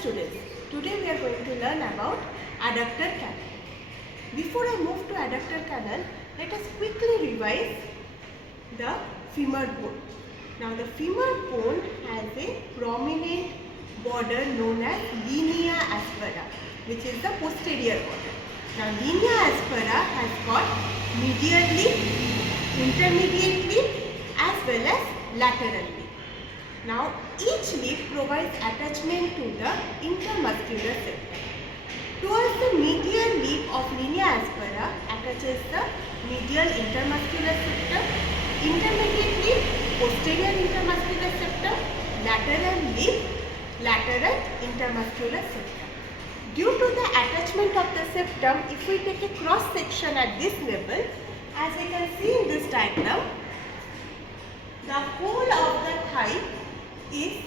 students, today we are going to learn about adductor canal. Before I move to adductor canal, let us quickly revise the femur bone. Now the femur bone has a prominent border known as linea aspera, which is the posterior border. Now linea aspera has got medially, intermediately as well as laterally. Now each leaf provides attachment to the intermuscular septum. Towards the medial leaf of linea aspera attaches the medial intermuscular septum, intermediate leaf posterior intermuscular septum, lateral leaf lateral intermuscular septum. Due to the attachment of the septum, if we take a cross section at this level, as we can see in this diagram, the whole of the thigh is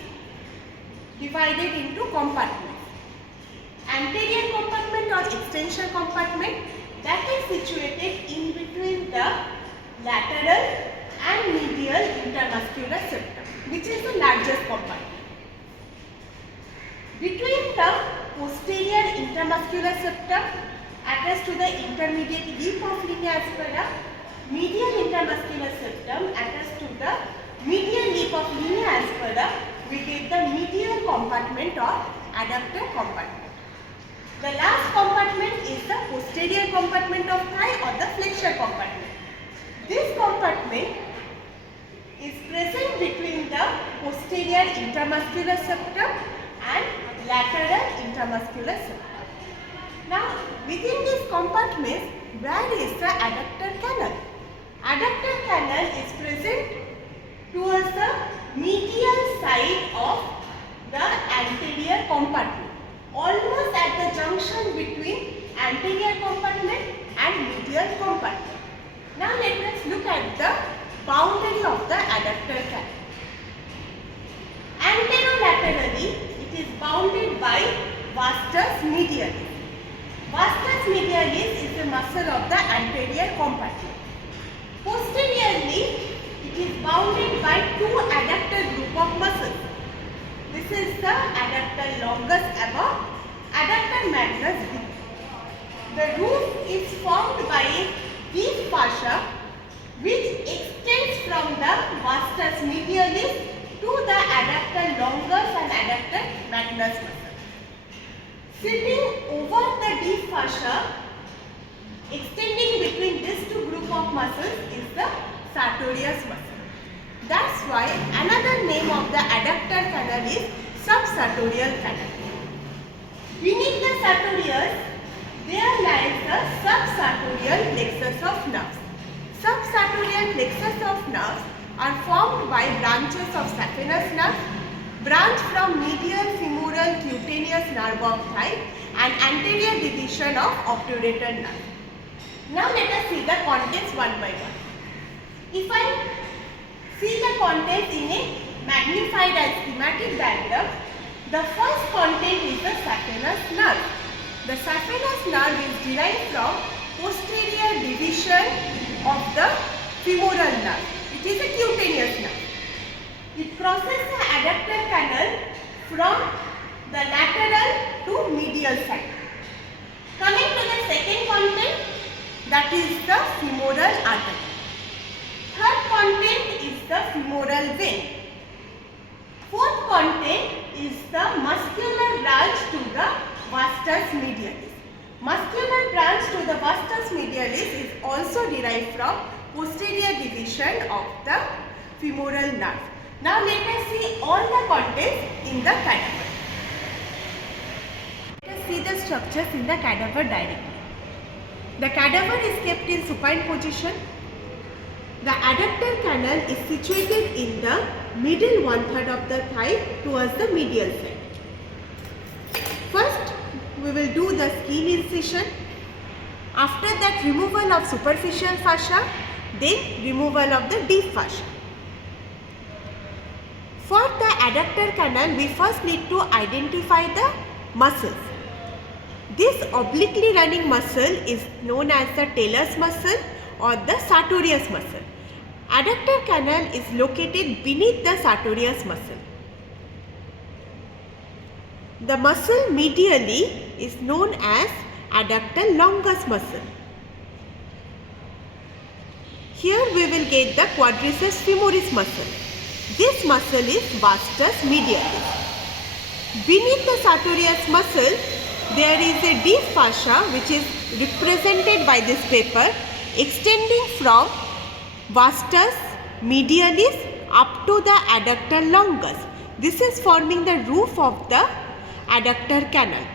divided into compartments. Anterior compartment or extension compartment, that is situated in between the lateral and medial intermuscular septum, which is the largest compartment. Between the posterior intermuscular septum attached to the intermediate leaf of linea aspera, medial intermuscular septum attached to the medial leaf of linea aspera, we get the medial compartment or adductor compartment. The last compartment is the posterior compartment of thigh or the flexure compartment. This compartment is present between the posterior intermuscular septum and lateral intermuscular septum. Now within this compartment, where is the adductor canal? Adductor canal is present towards the medial side of the anterior compartment, almost at the junction between anterior compartment and medial compartment. Now let us look at the boundary of the adductor canal. Anterolaterally, it is bounded by vastus medialis. Vastus medialis is the muscle of the anterior compartment. Posteriorly, it is bounded by two adductor group of muscles. This is the adductor longus above, adductor magnus below. The roof is formed by a deep fascia which extends from the vastus medialis to the adductor longus and adductor magnus muscle. Sitting over the deep fascia, extending between these two group of muscles is the sartorius muscle. That's why another name of the adductor canal is subsartorial canal. Beneath the sartorius, there lies the subsartorial plexus of nerves. Subsartorial plexus of nerves are formed by branches of saphenous nerve, branch from medial femoral cutaneous nerve of thigh, and anterior division of obturator nerve. Now let us see the contents one by one. If I see the contents in a magnified and schematic diagram, the first content is the saphenous nerve. The saphenous nerve is derived from posterior division of the femoral nerve. It is a cutaneous nerve. It crosses the adductor canal from the lateral to medial side. Coming to the second content, that is the femoral artery. Third content is the femoral vein. Fourth content is the muscular branch to the vastus medialis. Muscular branch to the vastus medialis is also derived from posterior division of the femoral nerve. Now let us see all the contents in the cadaver. Let us see the structures in the cadaver directly. The cadaver is kept in supine position. The adductor canal is situated in the middle one-third of the thigh towards the medial side. First, we will do the skin incision. After that, removal of superficial fascia, then removal of the deep fascia. For the adductor canal, we first need to identify the muscles. This obliquely running muscle is known as the talus muscle or the sartorius muscle. Adductor canal is located beneath the sartorius muscle. The muscle medially is known as adductor longus muscle. Here we will get the quadriceps femoris muscle. This muscle is vastus medialis. Beneath the sartorius muscle, there is a deep fascia which is represented by this paper extending from vastus medialis up to the adductor longus. This is forming the roof of the adductor canal.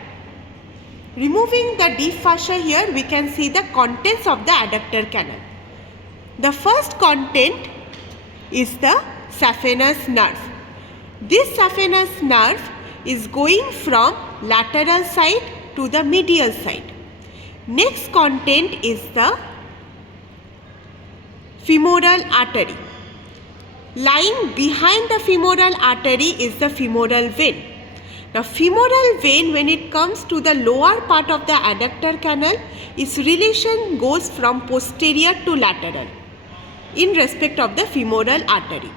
Removing the deep fascia here, we can see the contents of the adductor canal. The first content is the saphenous nerve. This saphenous nerve is going from lateral side to the medial side. Next content is the femoral artery. Lying behind the femoral artery is the femoral vein. Now, femoral vein, when it comes to the lower part of the adductor canal, its relation goes from posterior to lateral in respect of the femoral artery.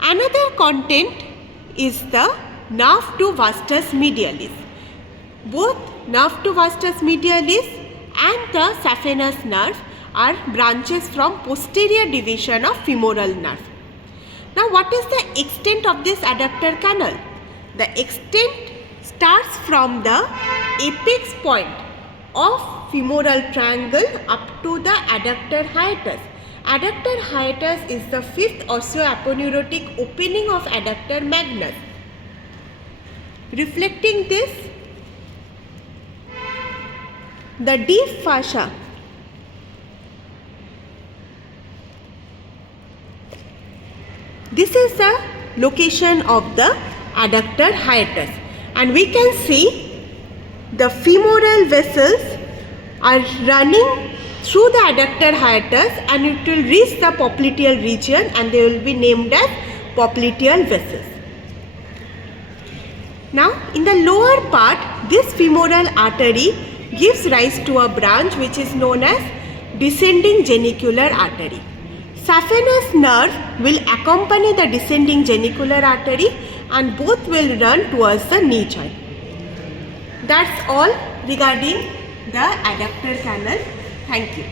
Another content is the nerve to vastus medialis. Both nerve to vastus medialis and the saphenous nerve are branches from posterior division of femoral nerve. Now, what is the extent of this adductor canal? The extent starts from the apex point of femoral triangle up to the adductor hiatus. Adductor hiatus is the fifth osteoaponeurotic opening of adductor magnus. Reflecting this, the deep fascia this is the location of the adductor hiatus, and we can see the femoral vessels are running through the adductor hiatus and it will reach the popliteal region and they will be named as popliteal vessels. Now, in the lower part, this femoral artery gives rise to a branch which is known as descending genicular artery. Saphenous nerve will accompany the descending genicular artery and both will run towards the knee joint. That's all regarding the adductor canal. Thank you.